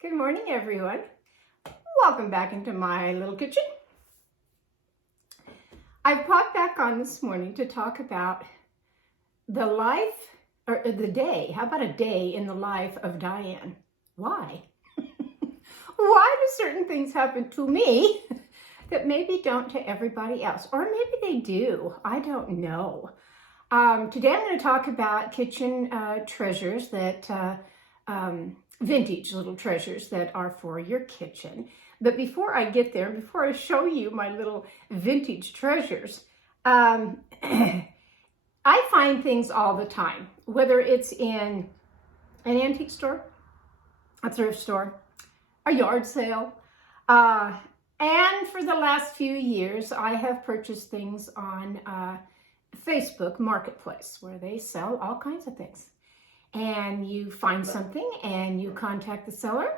Good morning, everyone. Welcome back into my little kitchen. I popped back on this morning to talk about the life, or the day. How about a day in the life of Diane? Why? Why do certain things happen to me that maybe don't to everybody else? Or maybe they do. I don't know. Today I'm going to talk about kitchen treasures that vintage little treasures that are for your kitchen. But before I get there, before I show you my little vintage treasures, I find things all the time, whether it's in an antique store, a thrift store, a yard sale, and for the last few years, I have purchased things on Facebook Marketplace, where they sell all kinds of things. And you find something and you contact the seller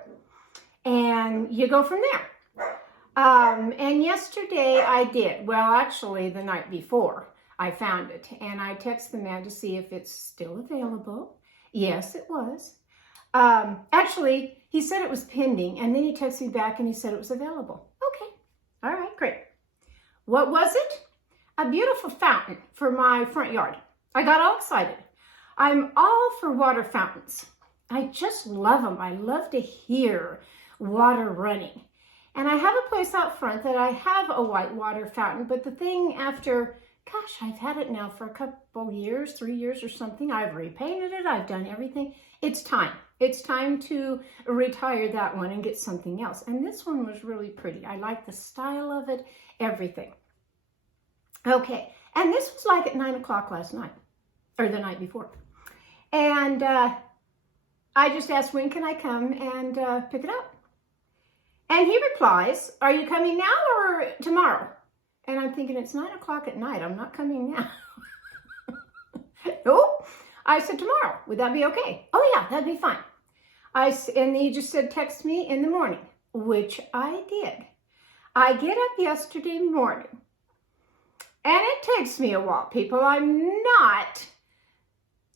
and you go from there. And yesterday I did. Well, actually the night before I found it, and I texted the man to see if it's still available. Yes, it was. Actually, he said it was pending, and then he texted me back and he said it was available. Okay. All right, great. What was it? A beautiful fountain for my front yard. I got all excited. I'm all for water fountains. I just love them. I love to hear water running. And I have a place out front that I have a white water fountain, but the thing after, gosh, I've had it now for a couple years, 3 years or something. I've repainted it. I've done everything. It's time. It's time to retire that one and get something else. And this one was really pretty. I like the style of it, everything. Okay. And this was like at 9 o'clock last night, or the night before. And I just asked, when can I come and pick it up? And he replies, are you coming now or tomorrow? And I'm thinking, it's 9 o'clock at night. I'm not coming now. Nope. I said, tomorrow. Would that be okay? Oh, yeah, that'd be fine. And he just said, text me in the morning, which I did. I get up yesterday morning, and it takes me a while, people. I'm not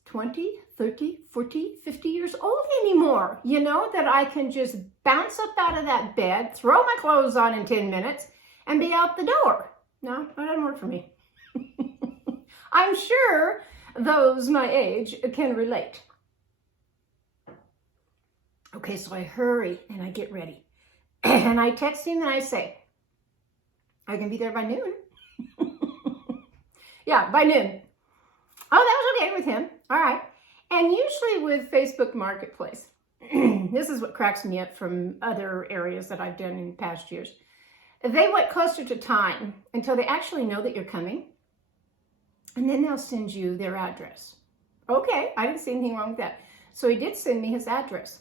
20, 30, 40, 50 years old anymore, you know, that I can just bounce up out of that bed, throw my clothes on in 10 minutes, and be out the door. No, that doesn't work for me. I'm sure those my age can relate. Okay, so I hurry and I get ready. And I text him and I say, I can be there by noon. Yeah, by noon. Oh, that was okay with him. All right. And usually with Facebook Marketplace, this is what cracks me up from other areas that I've done in past years. They wait closer to time until they actually know that you're coming, and then they'll send you their address. Okay, I didn't see anything wrong with that. So he did send me his address.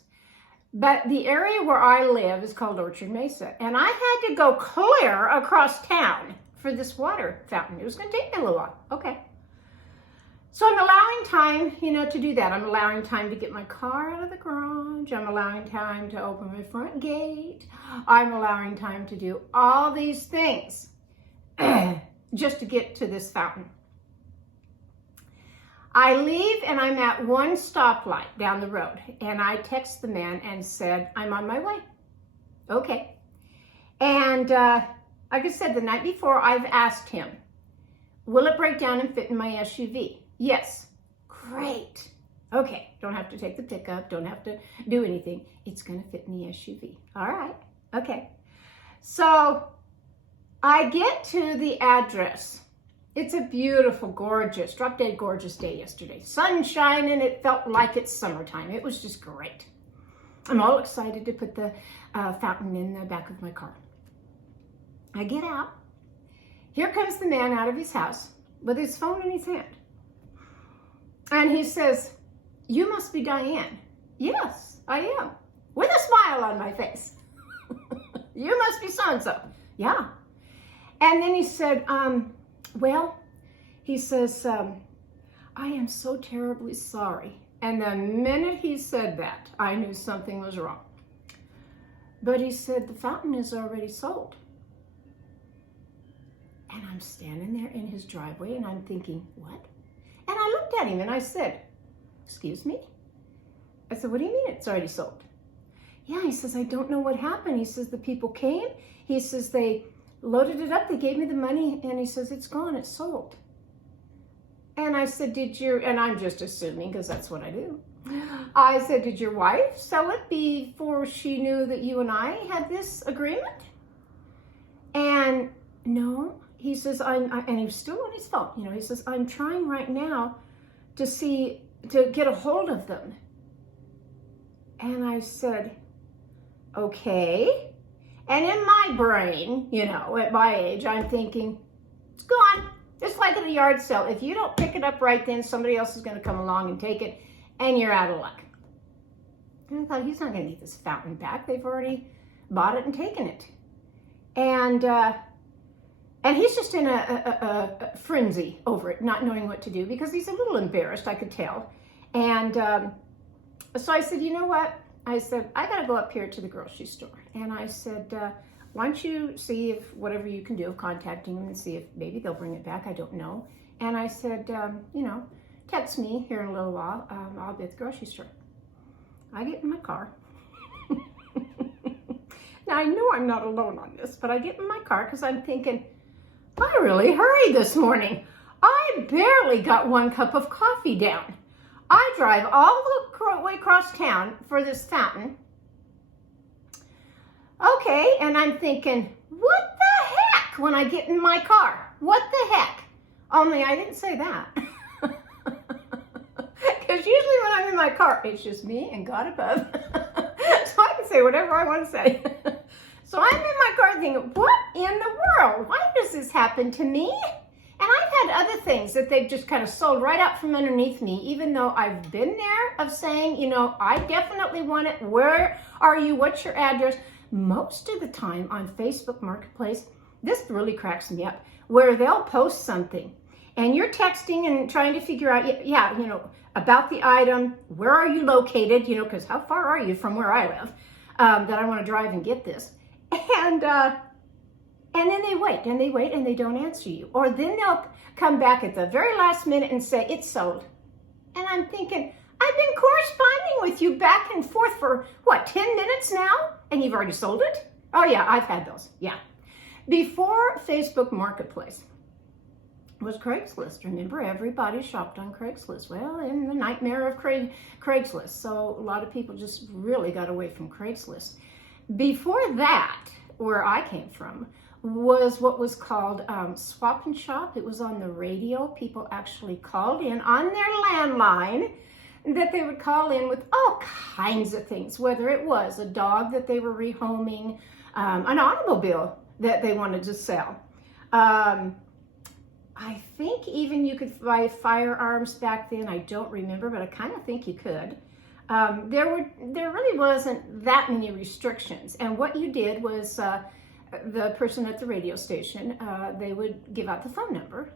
But the area where I live is called Orchard Mesa, and I had to go clear across town for this water fountain. It was going to take me a little while. Okay. So I'm allowing time, you know, to do that. I'm allowing time to get my car out of the garage. I'm allowing time to open my front gate. I'm allowing time to do all these things just to get to this fountain. I leave and I'm at one stoplight down the road, and I text the man and said, I'm on my way. Okay. And like I said, the night before, I've asked him, will it break down and fit in my SUV? Yes. Great. Okay. Don't have to take the pickup. Don't have to do anything. It's going to fit in the SUV. All right. Okay. So I get to the address. It's a beautiful, gorgeous, drop dead gorgeous day yesterday. Sunshine, and it felt like it's summertime. It was just great. I'm all excited to put the fountain in the back of my car. I get out. Here comes the man out of his house with his phone in his hand. And he says, you must be Diane. Yes, I am. With a smile on my face. You must be so-and-so. Yeah. And then he said, well, he says, I am so terribly sorry. And the minute he said that, I knew something was wrong. But he said, the fountain is already sold. And I'm standing there in his driveway and I'm thinking, what? And I looked at him and I said, excuse me? I said, what do you mean it's already sold? Yeah, he says, I don't know what happened. He says, the people came. He says, they loaded it up. They gave me the money. And he says, it's gone. It's sold. And I said, and I'm just assuming because that's what I do. I said, did your wife sell it before she knew that you and I had this agreement? And no, he says, and he was still on his phone. He says, I'm trying right now to get a hold of them. And I said, okay. And in my brain, at my age, I'm thinking, it's gone. Just like at a yard sale. If you don't pick it up right then, somebody else is going to come along and take it, and you're out of luck. And I thought, he's not going to get this fountain back. They've already bought it and taken it. And he's just in a frenzy over it, not knowing what to do, because he's a little embarrassed, I could tell. And so I said, you know what? I said, I got to go up here to the grocery store. And I said, why don't you see if whatever you can do of contacting them and see if maybe they'll bring it back. I don't know. And I said, text me here in a little while. I'll be at the grocery store. I get in my car. Now, I know I'm not alone on this, but I get in my car because I'm thinking, I really hurried this morning. I barely got 1 cup of coffee down. I drive all the way across town for this fountain. Okay, and I'm thinking, what the heck when I get in my car? What the heck? Only I didn't say that. Because usually when I'm in my car, it's just me and God above. So I can say whatever I want to say. So I'm in my car thinking, what in the world? Why does this happen to me? And I've had other things that they've just kind of sold right out from underneath me, even though I've been there of saying, I definitely want it. Where are you? What's your address? Most of the time on Facebook Marketplace, this really cracks me up, where they'll post something and you're texting and trying to figure out, about the item, where are you located, because how far are you from where I live, that I want to drive and get this. And then they wait and they don't answer you. Or then they'll come back at the very last minute and say, it's sold. And I'm thinking, I've been corresponding with you back and forth for, 10 minutes now? And you've already sold it? Oh yeah, I've had those, yeah. Before Facebook Marketplace was Craigslist. Remember, everybody shopped on Craigslist. Well, in the nightmare of Craigslist. So a lot of people just really got away from Craigslist. Before that, where I came from, was what was called Swap and Shop. It was on the radio. People actually called in on their landline, that they would call in with all kinds of things, whether it was a dog that they were rehoming, an automobile that they wanted to sell. I think even you could buy firearms back then. I don't remember, but I kind of think you could. There really wasn't that many restrictions. And what you did was the person at the radio station, they would give out the phone number,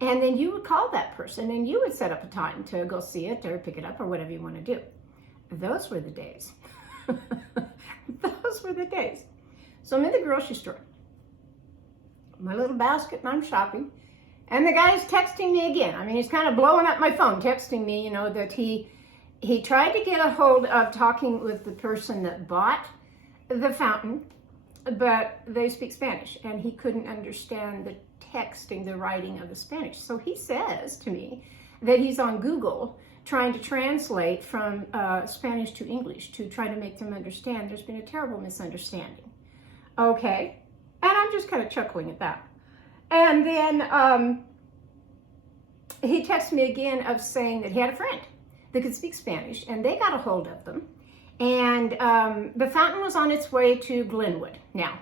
and then you would call that person and you would set up a time to go see it or pick it up or whatever you want to do. Those were the days. Those were the days. So I'm in the grocery store, my little basket, and I'm shopping. And the guy's texting me again. I mean, he's kind of blowing up my phone, texting me, that he tried to get a hold of talking with the person that bought the fountain, but they speak Spanish, and he couldn't understand the texting, the writing of the Spanish. So he says to me that he's on Google trying to translate from Spanish to English to try to make them understand. There's been a terrible misunderstanding. Okay, and I'm just kind of chuckling at that. And then he texted me again of saying that he had a friend that could speak Spanish, and they got a hold of them. And the fountain was on its way to Glenwood now.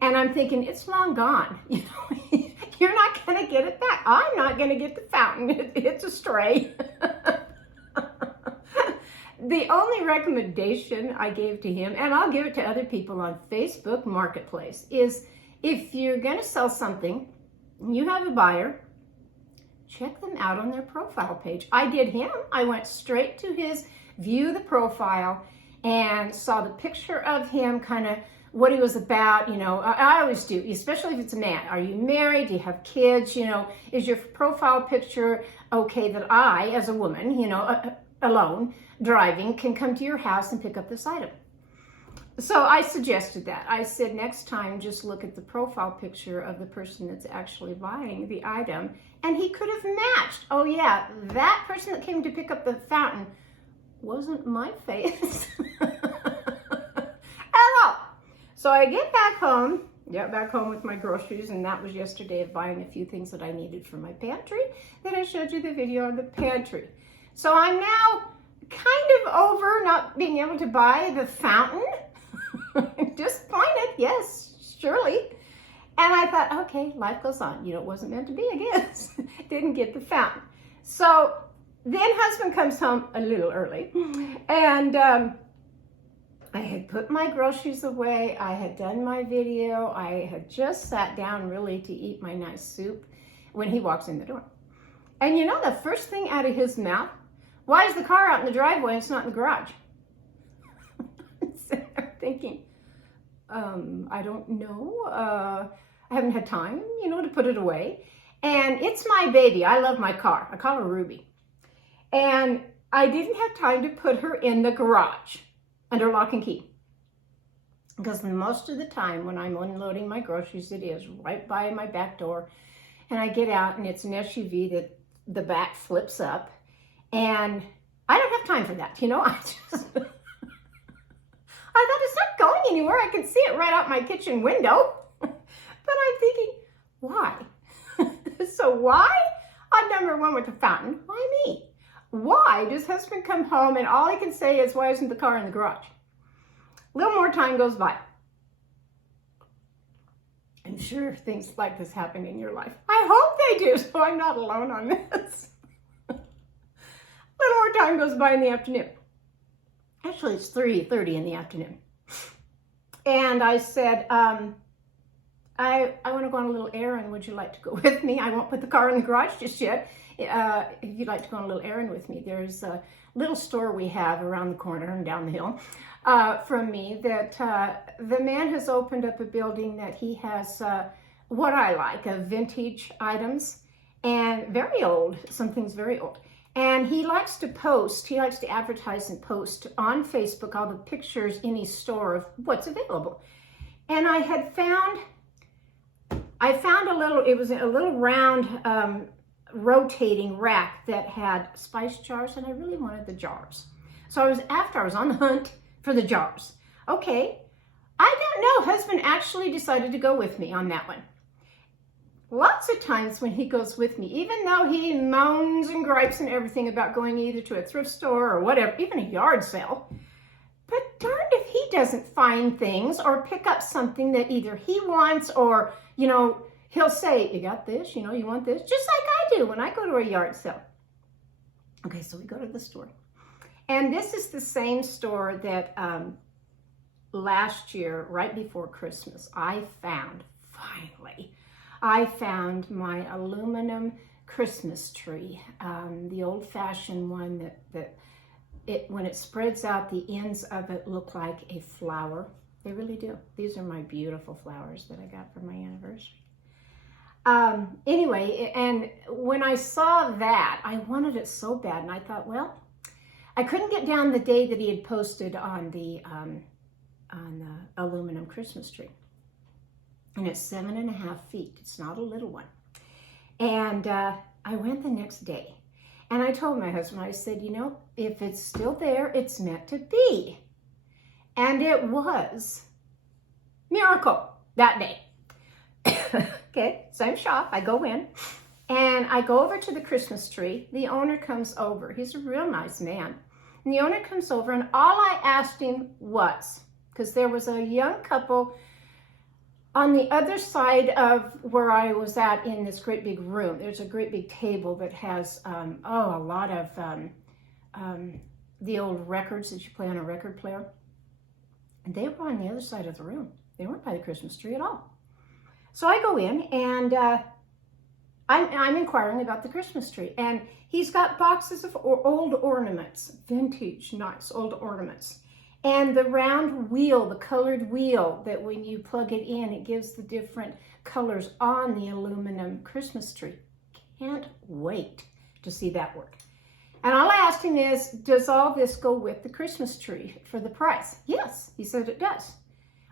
And I'm thinking, it's long gone. You're not going to get it back. I'm not going to get the fountain. It's a stray. The only recommendation I gave to him, and I'll give it to other people on Facebook Marketplace, is if you're going to sell something, you have a buyer, check them out on their profile page. I did him. I went straight to his view the profile and saw the picture of him, kind of what he was about. I always do, especially if it's a man. Are you married? Do you have kids? Is your profile picture okay that I, as a woman, alone driving can come to your house and pick up this item. So I suggested that. I said, next time, just look at the profile picture of the person that's actually buying the item, and he could have matched. Oh yeah, that person that came to pick up the fountain wasn't my face at all. So I get back home with my groceries, and that was yesterday of buying a few things that I needed for my pantry. Then I showed you the video on the pantry. So I'm now kind of over not being able to buy the fountain. Disappointed, yes, surely. And I thought, okay, life goes on. You know, it wasn't meant to be, I guess. Didn't get the fountain. So then husband comes home a little early, and I had put my groceries away. I had done my video. I had just sat down really to eat my nice soup when he walks in the door. And you know the first thing out of his mouth? Why is the car out in the driveway and it's not in the garage? So I'm thinking, I don't know. I haven't had time, you know, to put it away. And it's my baby. I love my car. I call her Ruby. And I didn't have time to put her in the garage under lock and key. Because most of the time when I'm unloading my groceries, it is right by my back door. And I get out and it's an SUV that the back flips up. And I don't have time for that, you know. I thought, it's not going anywhere. I can see it right out my kitchen window. But I'm thinking, why? So why? I'm number one with the fountain. Why me? Why does husband come home and all he can say is, why isn't the car in the garage? A little more time goes by. I'm sure things like this happen in your life. I hope they do, so I'm not alone on this. A little more time goes by in the afternoon. Actually, it's 3:30 in the afternoon. And I said, I want to go on a little errand. Would you like to go with me? I won't put the car in the garage just yet. If you'd like to go on a little errand with me, there's a little store we have around the corner and down the hill from me that the man has opened up a building that he has what I like, vintage items, and very old, some things very old. And he likes to post, he likes to advertise and post on Facebook all the pictures in his store of what's available. And I found a little, it was a little round rotating rack that had spice jars, and I really wanted the jars. So I was on the hunt for the jars. Okay, I don't know, husband actually decided to go with me on that one. Lots of times when he goes with me, even though he moans and gripes and everything about going either to a thrift store or whatever, even a yard sale, but darned if he doesn't find things or pick up something that either he wants or, you know, he'll say, you got this, you know, you want this, just like I do when I go to a yard sale. Okay, so we go to the store. And this is the same store that last year, right before Christmas, I found my aluminum Christmas tree, the old-fashioned one that when it spreads out, the ends of it look like a flower. They really do. These are my beautiful flowers that I got for my anniversary. Anyway, and when I saw that, I wanted it so bad, and I thought, well, I couldn't get down the day that he had posted on the aluminum Christmas tree. And it's 7.5 feet. It's not a little one. And I went the next day. And I told my husband, I said, you know, if it's still there, it's meant to be. And it was. Miracle that day. Okay, same shop. I go in. And I go over to the Christmas tree. The owner comes over. He's a real nice man. And the owner comes over, and all I asked him was, because there was a young couple on the other side of where I was at in this great big room. There's a great big table that has, a lot of the old records that you play on a record player. And they were on the other side of the room. They weren't by the Christmas tree at all. So I go in, and I'm inquiring about the Christmas tree. And he's got boxes of old ornaments, vintage, nice old ornaments. And the round wheel, the colored wheel, that when you plug it in, it gives the different colors on the aluminum Christmas tree. Can't wait to see that work. And all I asked him is, does all this go with the Christmas tree for the price? Yes, he said it does.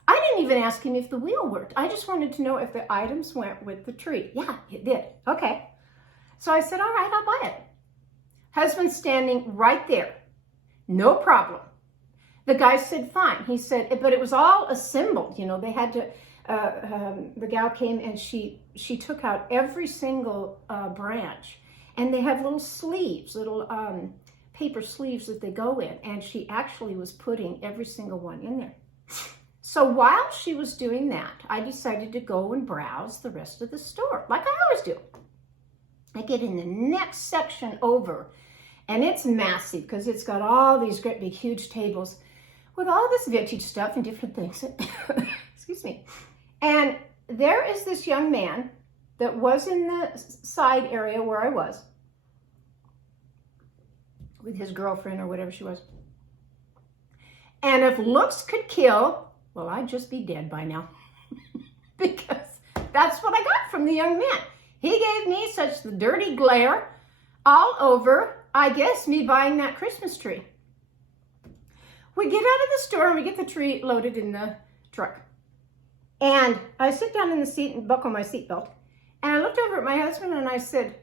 I didn't even ask him if the wheel worked. I just wanted to know if the items went with the tree. Yeah, it did. Okay. So I said, all right, I'll buy it. Husband standing right there. No problem. The guy said, fine. He said, but it was all assembled. You know, they had to, the gal came and she took out every single branch. And they have little sleeves, little paper sleeves that they go in. And she actually was putting every single one in there. So while she was doing that, I decided to go and browse the rest of the store, like I always do. I get in the next section over, and it's massive because it's got all these great big huge tables with all this vintage stuff and different things. Excuse me. And there is this young man that was in the side area where I was with his girlfriend or whatever she was. And if looks could kill, well, I'd just be dead by now. Because that's what I got from the young man. He gave me such the dirty glare all over, I guess, me buying that Christmas tree. We get out of the store and we get the tree loaded in the truck. And I sit down in the seat and buckle my seatbelt. And I looked over at my husband and I said,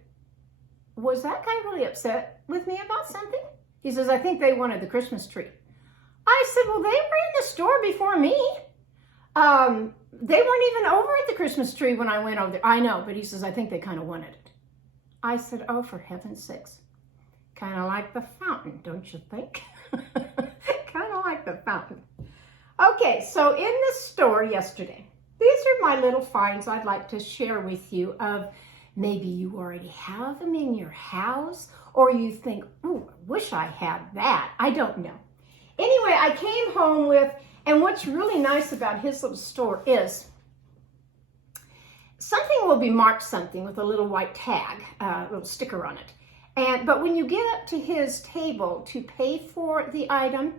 was that guy really upset with me about something? He says, I think they wanted the Christmas tree. I said, well, they were in the store before me. They weren't even over at the Christmas tree when I went over there. I know, but he says, I think they kind of wanted it. I said, oh, for heaven's sakes. Kind of like the fountain, don't you think? Kind of like the fountain. Okay, so in the store yesterday, these are my little finds I'd like to share with you of maybe you already have them in your house, or you think, ooh, I wish I had that. I don't know. Anyway, I came home with, and what's really nice about his little store is something will be marked something with a little white tag, a little sticker on it. But when you get up to his table to pay for the item,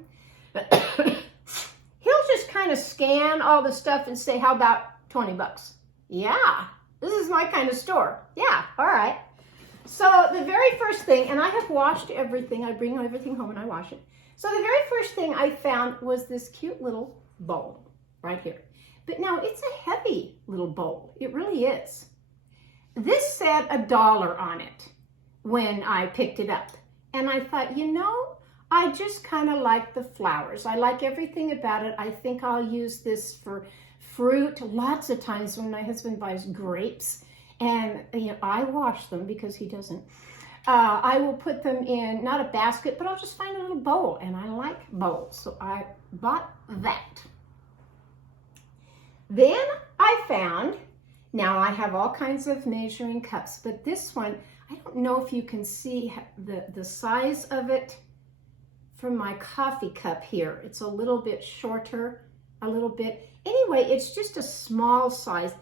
he'll just kind of scan all the stuff and say, how about 20 bucks? Yeah, this is my kind of store. Yeah, all right. So the very first thing, and I have washed everything. I bring everything home and I wash it. So the very first thing I found was this cute little bowl right here. But now it's a heavy little bowl. It really is. This said $1 on it when I picked it up. And I thought, you know, I just kind of like the flowers. I like everything about it. I think I'll use this for fruit. Lots of times when my husband buys grapes, and you know, I wash them because he doesn't. I will put them in, not a basket, but I'll just find a little bowl, and I like bowls, so I bought that. Then I found, now I have all kinds of measuring cups, but this one, I don't know if you can see the size of it from my coffee cup here. It's a little bit shorter, a little bit. Anyway, it's just a small size,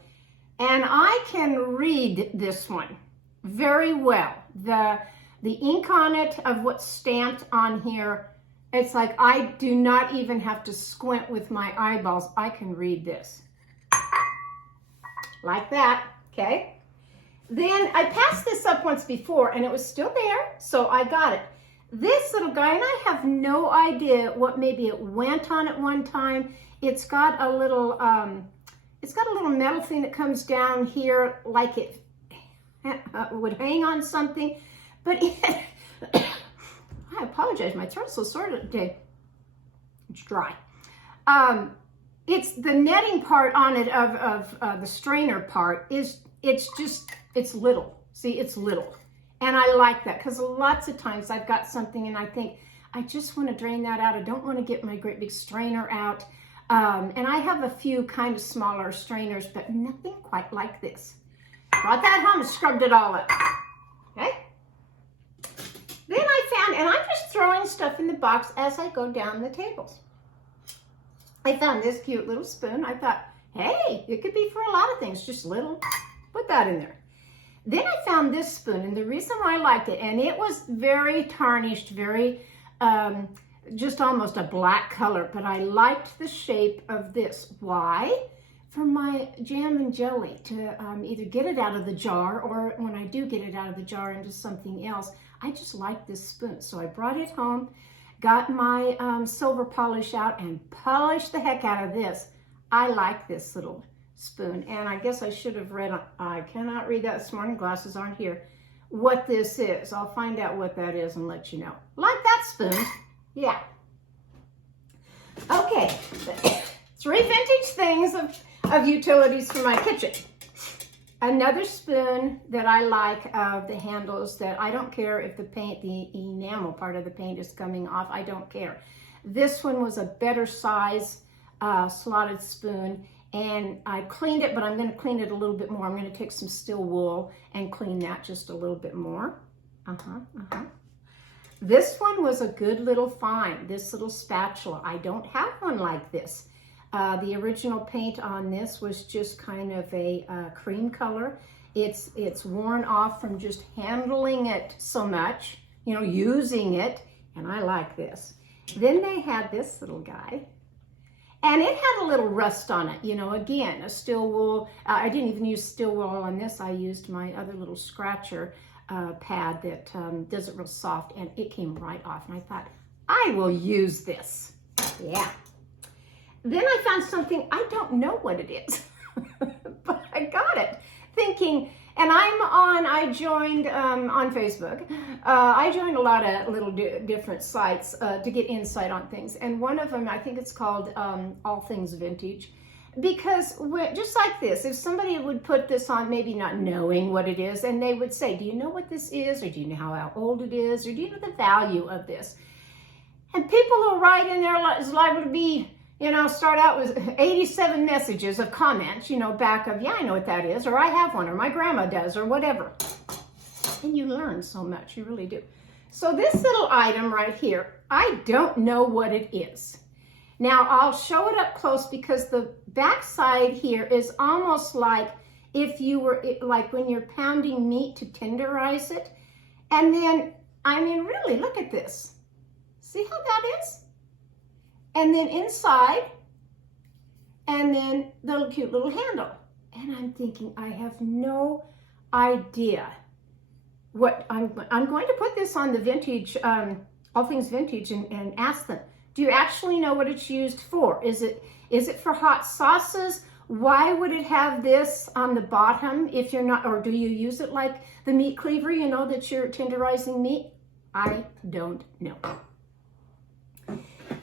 and I can read this one very well. The ink on it of what's stamped on here, it's like I do not even have to squint with my eyeballs. I can read this. Like that, okay? Then I passed this up once before and it was still there, so I got it. This little guy, and I have no idea what maybe it went on at one time. It's got a little metal thing that comes down here like it would hang on something, but I apologize, my throat's so sore today. It's dry. It's the netting part on it of the strainer part it's little. See, it's little. And I like that because lots of times I've got something and I think, I just want to drain that out. I don't want to get my great big strainer out. And I have a few kind of smaller strainers, but nothing quite like this. Brought that home and scrubbed it all up. Okay? Then I found, and I'm just throwing stuff in the box as I go down the tables. I found this cute little spoon. I thought, hey, it could be for a lot of things, just little. Put that in there. Then I found this spoon, and the reason why I liked it, and it was very tarnished, very, just almost a black color, but I liked the shape of this. Why? For my jam and jelly, to either get it out of the jar, or when I do get it out of the jar into something else, I just like this spoon. So I brought it home, got my silver polish out and polished the heck out of this. I like this little spoon. And I guess I should have read, I cannot read that this morning, glasses aren't here, what this is. I'll find out what that is and let you know. Like that spoon. Yeah. Okay. 3 vintage things of utilities for my kitchen. Another spoon that I like, the handles that I don't care if the paint, the enamel part of the paint is coming off, I don't care. This one was a better size slotted spoon, and I cleaned it, but I'm going to clean it a little bit more. I'm going to take some steel wool and clean that just a little bit more. This one was a good little find, this little spatula. I don't have one like this. The original paint on this was just kind of a cream color. It's worn off from just handling it so much, you know, using it, and I like this. Then they had this little guy, and it had a little rust on it, you know, again, a steel wool. I didn't even use steel wool on this. I used my other little scratcher pad that does it real soft, and it came right off, and I thought, I will use this. Yeah. Then I found something, I don't know what it is, but I got it thinking, and I joined on Facebook. I joined a lot of little different sites to get insight on things. And one of them, I think it's called All Things Vintage, because just like this, if somebody would put this on, maybe not knowing what it is, and they would say, do you know what this is? Or do you know how old it is? Or do you know the value of this? And people who write in there is liable to be, you know, start out with 87 messages of comments, you know, back of, yeah, I know what that is, or I have one, or my grandma does, or whatever. And you learn so much, you really do. So this little item right here, I don't know what it is. Now, I'll show it up close because the back side here is almost like if you were, like when you're pounding meat to tenderize it. And then, I mean, really, look at this. See how that is? And then inside, and then the cute little handle. And I'm thinking, I have no idea what I'm going to put this on the vintage, All Things Vintage, and ask them, do you actually know what it's used for? Is it for hot sauces? Why would it have this on the bottom if you're not, or do you use it like the meat cleaver, you know, that you're tenderizing meat? I don't know.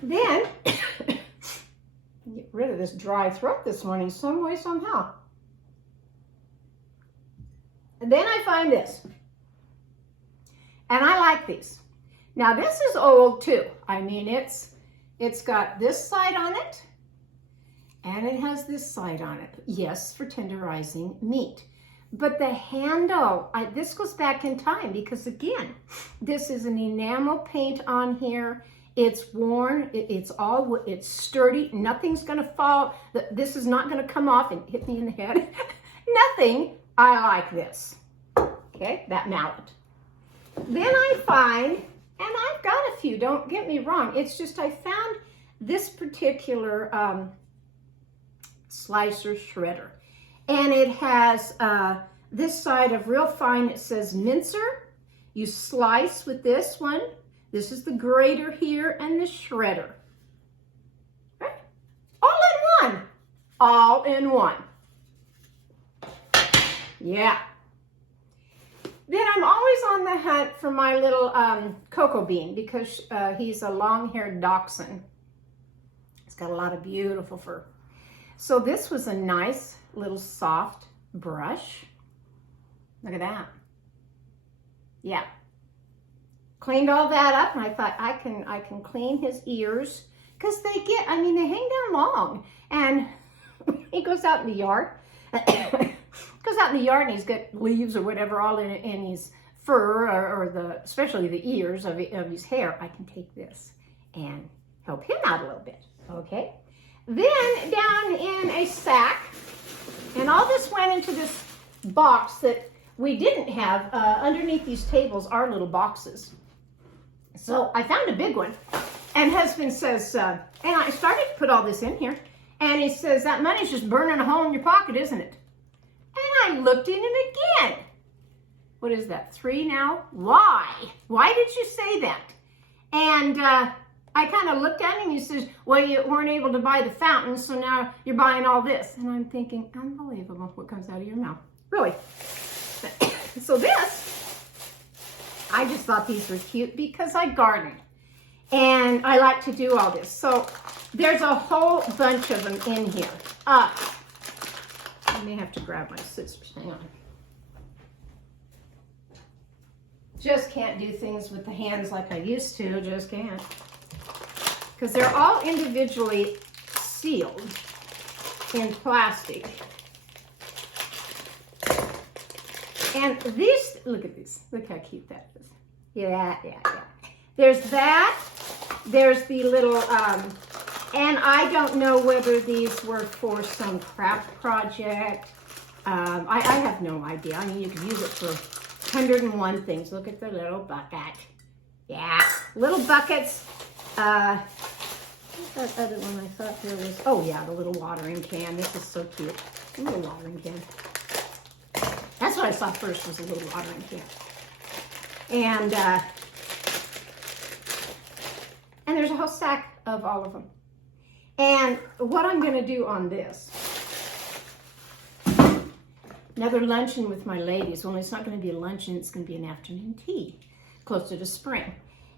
Then, get rid of this dry throat this morning some way, somehow. And then I find this. And I like these. Now this is old too. I mean, it's got this side on it, and it has this side on it. Yes, for tenderizing meat. But the handle, this goes back in time because again, this is an enamel paint on here. It's worn, it's sturdy, nothing's gonna fall. This is not gonna come off and hit me in the head. Nothing. I like this. Okay, that mallet. Then I find, and I've got a few, don't get me wrong, it's just I found this particular slicer shredder. And it has this side of real fine, it says mincer. You slice with this one. This is the grater here and the shredder. Okay? All in one. All in one. Yeah. Then I'm always on the hunt for my little cocoa bean because he's a long-haired dachshund. He's got a lot of beautiful fur. So this was a nice little soft brush. Look at that. Yeah. Cleaned all that up, and I thought I can clean his ears because they get, I mean, they hang down long. And he goes out in the yard, goes out in the yard, and he's got leaves or whatever all in his fur or especially the ears of his hair. I can take this and help him out a little bit. Okay. Then down in a sack, and all this went into this box that we didn't have underneath these tables are little boxes. So I found a big one, and husband says, and I started to put all this in here, and he says, that money's just burning a hole in your pocket, isn't it? And I looked in it again. what is that, 3 now? Why? Why did you say that? And I kind of looked at him and he says, well, you weren't able to buy the fountain, so now you're buying all this. And I'm thinking, unbelievable what comes out of your mouth. Really. So this, I just thought these were cute because I garden. And I like to do all this. So there's a whole bunch of them in here. I may have to grab my scissors. Hang on. Just can't do things with the hands like I used to. Just can't. Because they're all individually sealed in plastic. And these, look at these. Look how cute that is. Yeah. There's that. There's the little, and I don't know whether these were for some craft project. I have no idea. I mean, you could use it for 101 things. Look at the little bucket. Yeah, little buckets. What's that other one I thought there was? Oh yeah, the little watering can. This is so cute. A little watering can. That's what I saw first, was a little watering can. And there's a whole stack of all of them. And what I'm going to do on this, another luncheon with my ladies. Only it's not going to be a luncheon, it's going to be an afternoon tea closer to spring.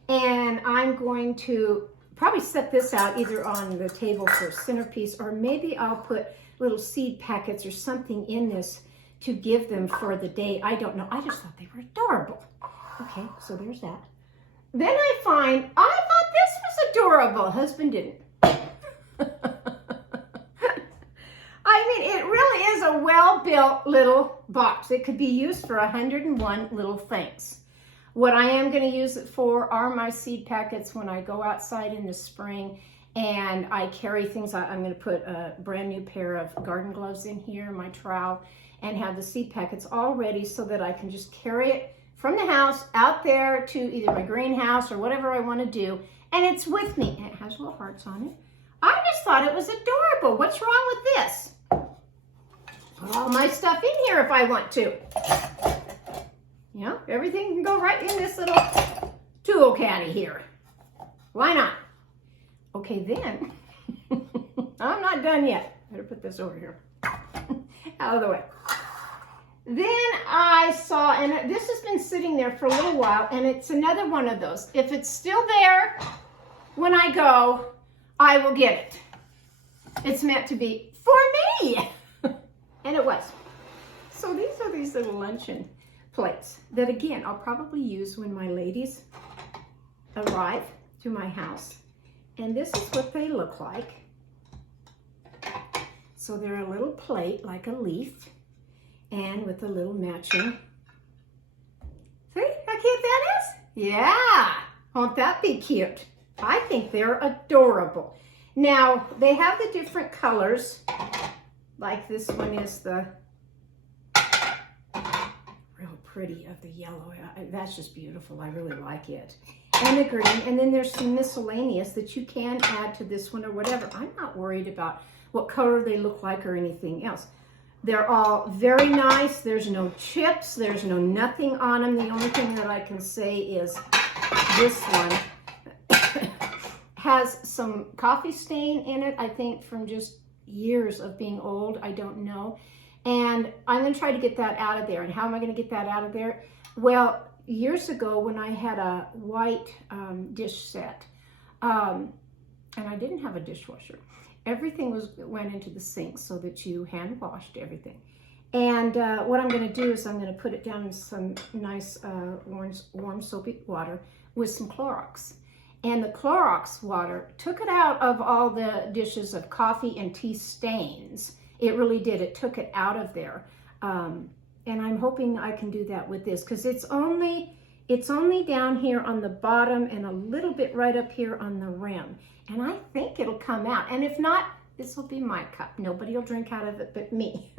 And I'm going to probably set this out either on the table for a centerpiece, or maybe I'll put little seed packets or something in this to give them for the day. I don't know. I just thought they were adorable. Okay, so there's that. Then I find, I thought this was adorable. Husband didn't. I mean, it really is a well-built little box. It could be used for 101 little things. What I am going to use it for are my seed packets when I go outside in the spring and I carry things. I'm going to put a brand new pair of garden gloves in here, my trowel, and have the seed packets all ready so that I can just carry it from the house out there to either my greenhouse or whatever I want to do, and it's with me. And it has little hearts on it. I just thought it was adorable. What's wrong with this? Put all my stuff in here if I want to. You know, everything can go right in this little tool caddy here. Why not? Okay, then, I'm not done yet. Better put this over here. Out of the way. Then I saw, and this has been sitting there for a little while, and it's another one of those. If it's still there when I go, I will get it. It's meant to be for me. And it was. So these are these little luncheon plates that, again, I'll probably use when my ladies arrive to my house. And this is what they look like. So they're a little plate like a leaf, and with a little matching. See how cute that is? Yeah, won't that be cute? I think they're adorable. Now, they have the different colors, like this one is the real pretty of the yellow. That's just beautiful. I really like it. And the green, and then there's some miscellaneous that you can add to this one or whatever. I'm not worried about what color they look like or anything else. They're all very nice. There's no chips. There's no nothing on them. The only thing that I can say is this one has some coffee stain in it, I think from just years of being old. I don't know. And I'm going to try to get that out of there. And how am I going to get that out of there? Well, years ago when I had a white dish set, and I didn't have a dishwasher, everything went into the sink so that you hand washed everything. And what I'm going to do is I'm going to put it down in some nice warm soapy water with some Clorox. And the Clorox water took it out of all the dishes of coffee and tea stains. It really did. It took it out of there. And I'm hoping I can do that with this, because it's only down here on the bottom and a little bit right up here on the rim. And I think it'll come out. And if not, this will be my cup. Nobody will drink out of it but me.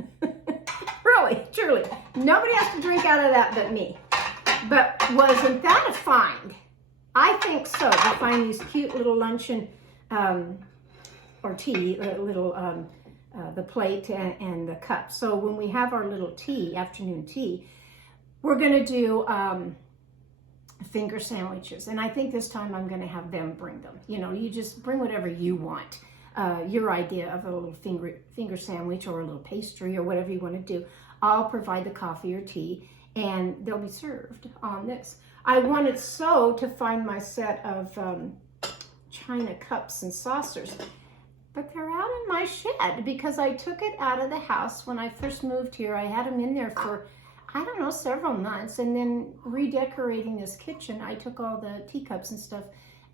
Really, truly. Nobody has to drink out of that but me. But wasn't that a find? I think so. To find these cute little luncheon or tea, the plate and the cup. So when we have our little tea, afternoon tea, we're going to do finger sandwiches. And I think this time I'm going to have them bring them. You know, you just bring whatever you want. Your idea of a little finger sandwich or a little pastry or whatever you want to do. I'll provide the coffee or tea, and they'll be served on this. I wanted so to find my set of china cups and saucers, but they're out in my shed because I took it out of the house when I first moved here. I had them in there for, I don't know, several months, and then redecorating this kitchen, I took all the teacups and stuff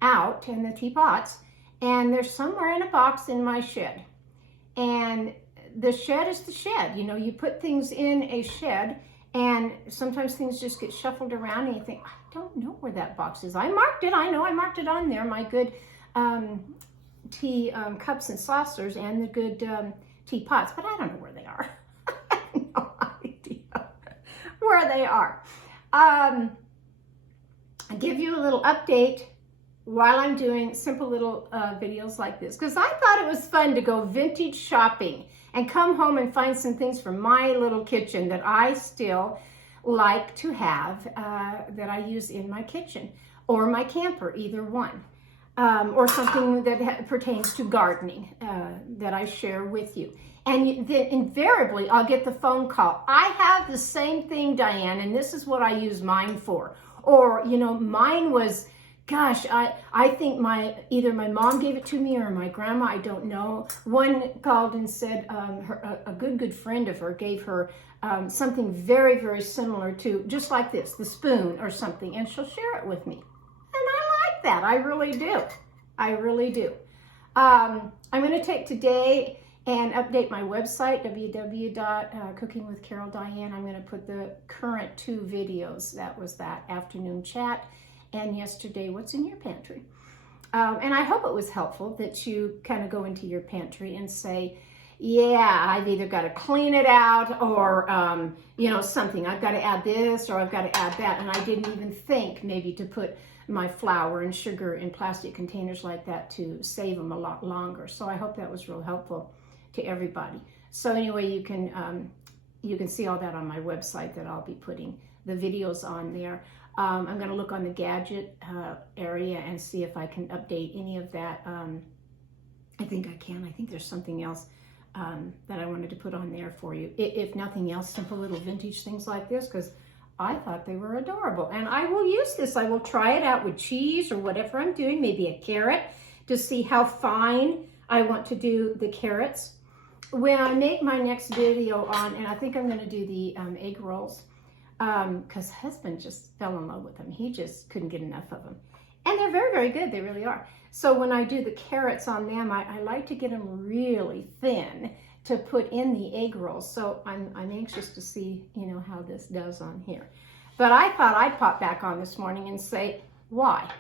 out and the teapots, and they're somewhere in a box in my shed. And the shed is the shed. You know, you put things in a shed, and sometimes things just get shuffled around, and you think, I don't know where that box is. I marked it. I know I marked it on there, my good tea cups and saucers and the good teapots, but I don't know where they are. I have no idea where they are. I give you a little update while I'm doing simple little videos like this, because I thought it was fun to go vintage shopping and come home and find some things from my little kitchen that I still like to have, that I use in my kitchen or my camper, either one. Or something that pertains to gardening that I share with you. And then invariably, I'll get the phone call. I have the same thing, Diane, and this is what I use mine for. Or, you know, mine was, gosh, I think either my mom gave it to me or my grandma, I don't know. One called and said a good friend of her gave her something very, very similar to, just like this, the spoon or something, and she'll share it with me. That I really do. I really do. I'm going to take today and update my website, www.cookingwithcaroldianne. I'm going to put the current 2 videos. That was that afternoon chat, and yesterday, what's in your pantry. And I hope it was helpful that you kind of go into your pantry and say, yeah, I've either got to clean it out or, you know, something. I've got to add this or I've got to add that. And I didn't even think maybe to put my flour and sugar in plastic containers like that to save them a lot longer. So I hope that was real helpful to everybody. So anyway, you can see all that on my website that I'll be putting the videos on there. I'm going to look on the gadget area and see if I can update any of that. I think I can. I think there's something else that I wanted to put on there for you. If nothing else, simple little vintage things like this, because I thought they were adorable. And I will use this. I will try it out with cheese or whatever I'm doing, maybe a carrot, to see how fine I want to do the carrots. When I make my next video on, and I think I'm going to do the egg rolls, because husband just fell in love with them. He just couldn't get enough of them. And they're very, very good. They really are. So when I do the carrots on them, I like to get them really thin to put in the egg rolls. So I'm anxious to see, you know, how this does on here. But I thought I'd pop back on this morning and say, why?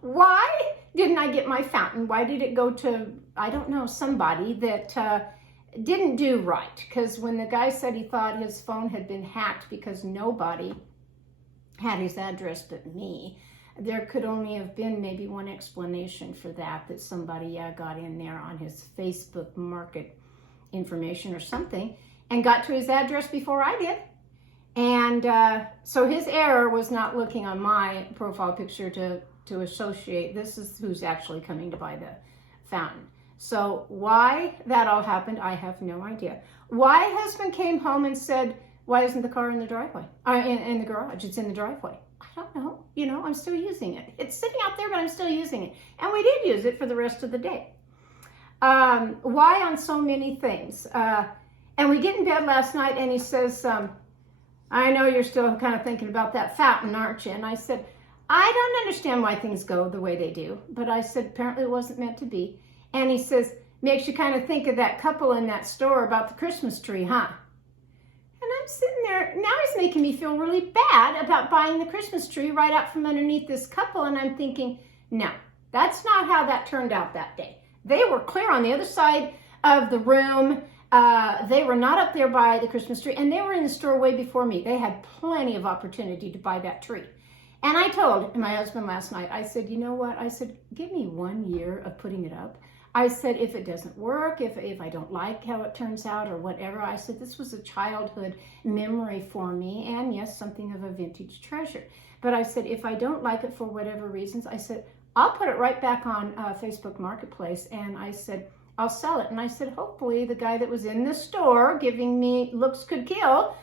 Why didn't I get my fountain? Why did it go to, I don't know, somebody that didn't do right? Because when the guy said he thought his phone had been hacked because nobody had his address but me, there could only have been maybe one explanation for that somebody got in there on his Facebook market information or something and got to his address before I did. And so his error was not looking on my profile picture to associate this is who's actually coming to buy the fountain. So why that all happened, I have no idea. Why husband came home and said, why isn't the car in the driveway? In the garage, it's in the driveway. I don't know, you know, I'm still using it. It's sitting out there, but I'm still using it. And we did use it for the rest of the day. Why on so many things? And we get in bed last night and he says, I know you're still kind of thinking about that fountain, aren't you? And I said, I don't understand why things go the way they do. But I said, apparently it wasn't meant to be. And he says, makes you kind of think of that couple in that store about the Christmas tree, huh? And I'm sitting there, now he's making me feel really bad about buying the Christmas tree right out from underneath this couple. And I'm thinking, no, that's not how that turned out that day. They were clear on the other side of the room. They were not up there by the Christmas tree, and they were in the store way before me. They had plenty of opportunity to buy that tree. And I told my husband last night, I said, you know what? I said, give me 1 year of putting it up. I said, if it doesn't work, if I don't like how it turns out or whatever, I said, this was a childhood memory for me, and yes, something of a vintage treasure. But I said, if I don't like it for whatever reasons, I said, I'll put it right back on Facebook Marketplace. And I said, I'll sell it. And I said, hopefully the guy that was in the store giving me looks could kill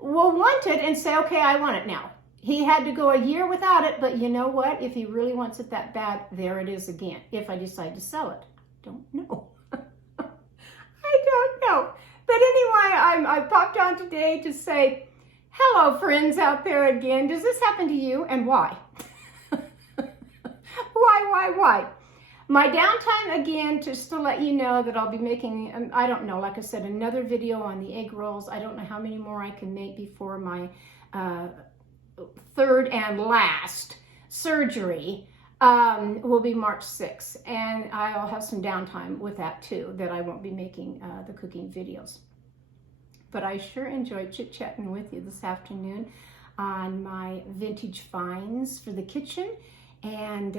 will want it and say, okay, I want it now. He had to go a year without it, but you know what? If he really wants it that bad, there it is again. If I decide to sell it, don't know. I don't know. But anyway, I popped on today to say, hello, friends out there again. Does this happen to you, and why? Why? My downtime again, just to let you know that I'll be making, I don't know, like I said, another video on the egg rolls. I don't know how many more I can make before my third and last surgery will be March 6th. And I'll have some downtime with that too, that I won't be making the cooking videos. But I sure enjoyed chit-chatting with you this afternoon on my vintage finds for the kitchen. And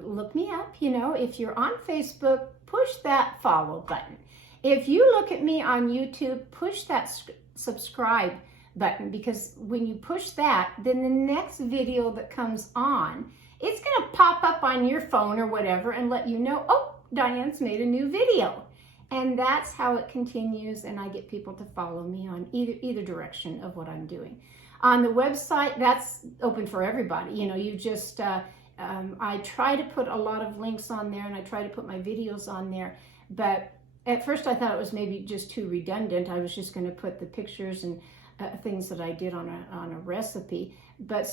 look me up, you know, if you're on Facebook, push that follow button. If you look at me on YouTube, push that subscribe button, because when you push that, then the next video that comes on, it's going to pop up on your phone or whatever and let you know, oh, Diane's made a new video. And that's how it continues, and I get people to follow me on either direction of what I'm doing. On the website, that's open for everybody. You know, you just, I try to put a lot of links on there, and I try to put my videos on there, but at first I thought it was maybe just too redundant. I was just going to put the pictures and things that I did on a recipe, but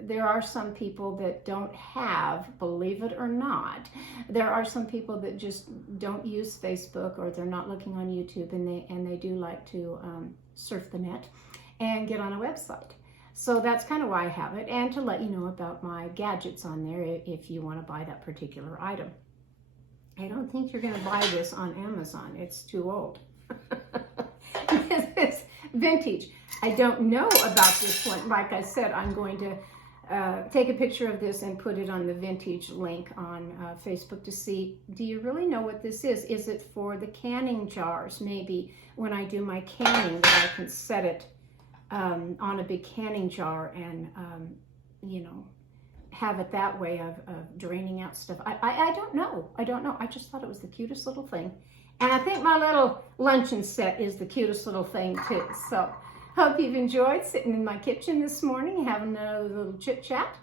there are some people that don't have, believe it or not, there are some people that just don't use Facebook, or they're not looking on YouTube, and they do like to surf the net and get on a website. So that's kind of why I have it, and to let you know about my gadgets on there if you want to buy that particular item. I don't think you're going to buy this on Amazon. It's too old. It's vintage. I don't know about this one. Like I said, I'm going to take a picture of this and put it on the vintage link on Facebook to see, do you really know what this is? Is it for the canning jars? Maybe when I do my canning, that I can set it on a big canning jar and, you know, have it that way of draining out stuff. I don't know. I don't know. I just thought it was the cutest little thing. And I think my little luncheon set is the cutest little thing too. So hope you've enjoyed sitting in my kitchen this morning, having a little chit chat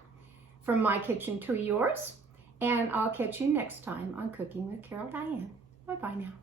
from my kitchen to yours. And I'll catch you next time on Cooking with Carol Diane. Bye-bye now.